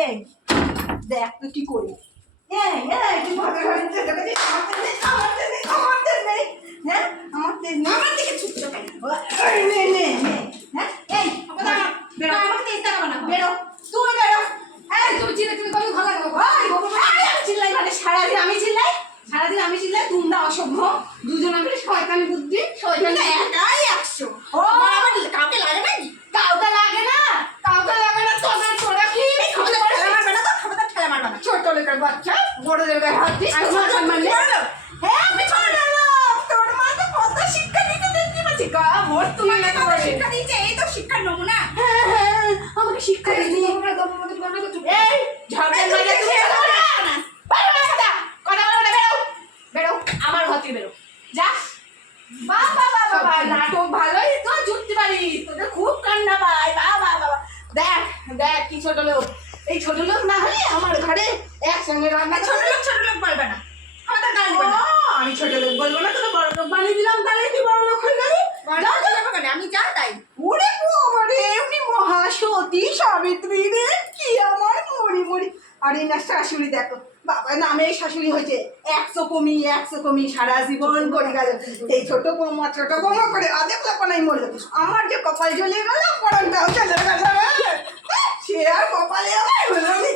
এই দেখ তুই কি করি। এই এই তুই ভাবে ভাবে আমার তেল নেই আমার তেল নেই হ্যাঁ আমার তেল নেই আমার থেকে ছুটছো কেন নে নে নে হ্যাঁ এই বেরো আমাকে তেল টাকা বানা বেরো তুই বেরো এই তুমি চিল্লাই তুমি কবি ভালো লাগবে ভাই আমি চিল্লাই মানে সারাদিন আমি চিল্লাই তোমরা অসভ্য দুজন মিলে শয়তানি বুদ্ধি শয়তানি একাই 100 ও আমার কাউকে লাগে না কাউকে লাগে না তোরা কি ঠেলা মারবে না তো খবরদার ঠেলা মারবে না ছোট লোকের বাচ্চা বড়দের গায়ে হাত দিস আমি সম্মান নেই হ্যাঁ আমি ছোট লোক তোর মা তো কত শিক্ষা দিতে দেখতে পাচ্ছি কা মোর তোমার না কত শিক্ষা দিয়েছে এই তো শিক্ষার নমুনা হ্যাঁ হ্যাঁ আমাকে শিক্ষা দিয়েছে তোমরা দমন মত করবে তো এই ঝগড়া মাইলে তুমি না কথা বলবে না বেরো আমার ঘর থেকে বেরো যা বাবা নাটক ভালোই তো জুটতে পারি তোদের খুব কান্না পায় বাবা দেখ দেখ কি ছোট লোক এই ছোট লোক না হলে আমার ঘরে একসঙ্গে রান্না ছোট লোক বলবে না আমাদের গাল দিবে না আমি ছোট লোক বলবো না তোকে বড় লোক বানিয়ে দিলাম তাহলে কি বড় লোক হয়ে যাবি আমি যা তাই ওরে বাবারে এমনি মহাসতী সাবিত্রী রে কি আমার মরি আরে না শাশুড়ি দেখো বাবা নামে শাশুড়ি হয়েছে 100 কমি সারা জীবন করে গেল এই ছোট বৌমা করে আদেক লাপানাই মরল আমার যে কপাল জ্বলে গেল পরনটাও চলে গেল সে আর কপালে আমার হলো